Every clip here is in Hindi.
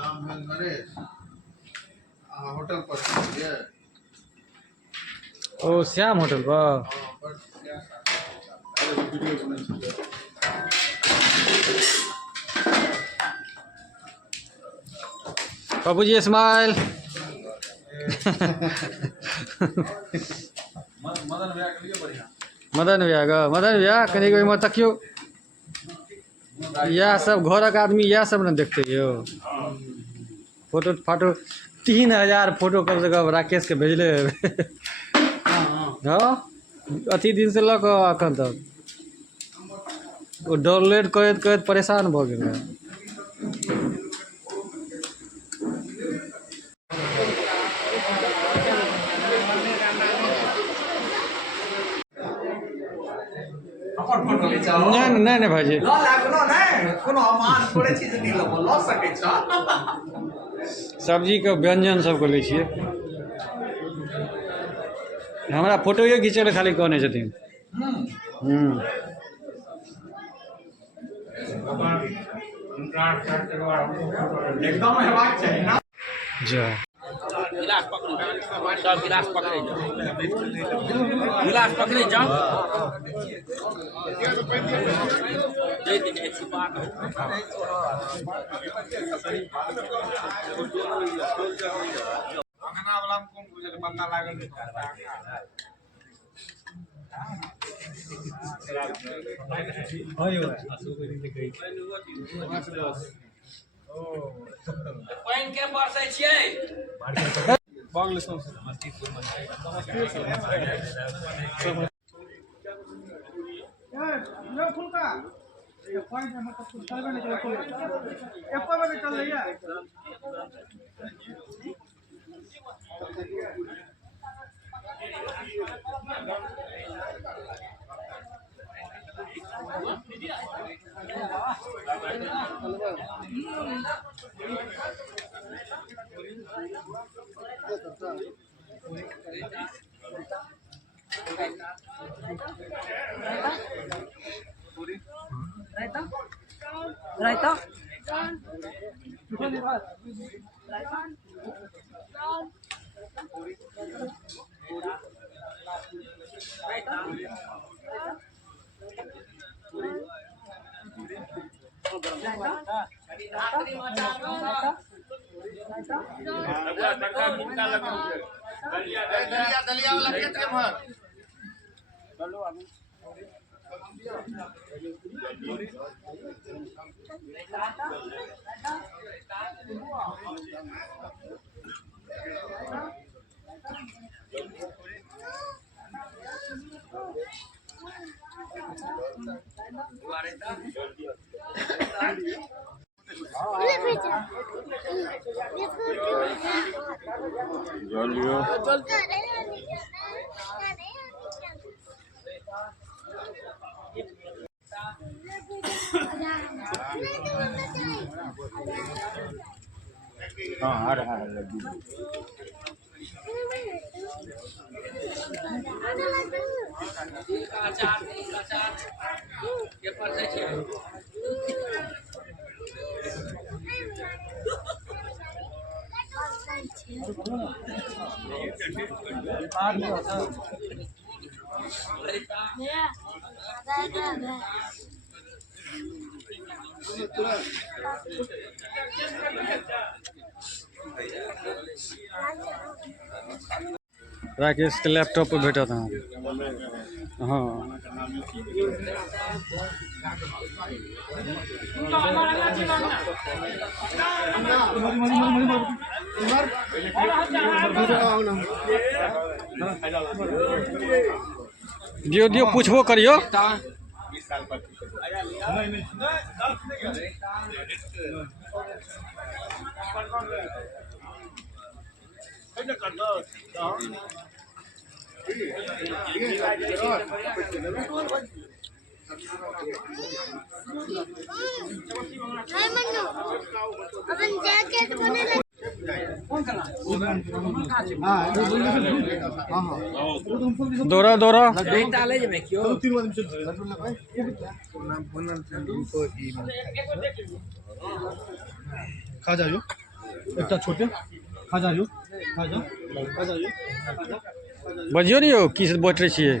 नाम है नरेश। होटल पर छियै? ओ श्याम होटल पर। हाँ, बड़ अरे वीडियो बनै छियै। बाबूजी स्माइल। मदन भैया के लिए बढ़िया। मदन भैया कनी ओहिमे तकियो। इएह सब घरक आदमी इएह सब ने देखते यौ। फोटो फाटो 3000 फोटो कम से कम राकेश के भेजले हेबै। हाँ अथी दिन से लऽ कऽ एखन तक ओ डाउनलोड करैत करैत परेशान भऽ गेल है। नहीं भाईजी सब्जी के व्यंजन सब लै छियै। हमरा फोटो घिचै लए खाली कहने छथिन। एकदम हेबाक चाही ना। जा गिलास पकड़ो, सब गिलास पकड़े जाओ, गिलास पकड़े जाओ। दे दीजिए ऐसी बात हो। अंगना वाला में कौन बुझे पता लागल नहीं। पानी के बरसे छिए बांग्ल से ये फुलका ये पॉइंट में मतलब कुछ चलबे नहीं करे। एको में चल रही है। रायता दलिया वाला के भर हाँ आ रहा है लड्डू। अचार के बरसे छिए राकेश के लैपटॉप पे भेटा था। हाँ दियो दियो पूछबो करियो। अपन जैकेट बने लगे। दौड़ा दौड़ा डाले जे में क्यों खा जाओ एक छोटे खा जाइयो खा जाओ बजियो नहीं हो किस बैठ रही छिए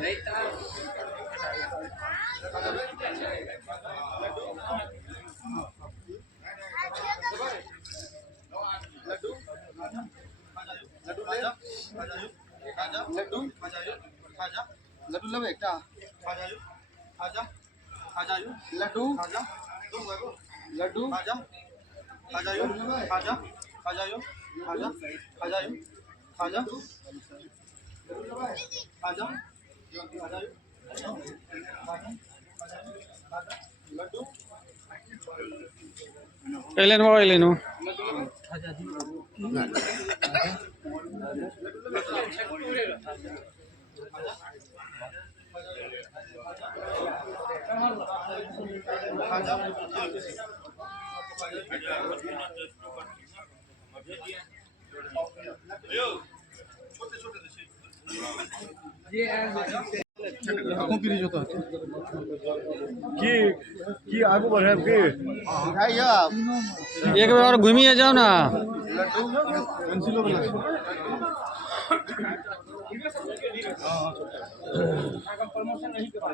लड्डू लेबे एकटा खा जाइयो लड्डू लड्डू खा जाइयो लड्डू एलेन बाबा एलेन की आगू बढ़े की एक बार और घूमिए जाओ ना पेंसिलो वाला प्रमोशन नहीं करा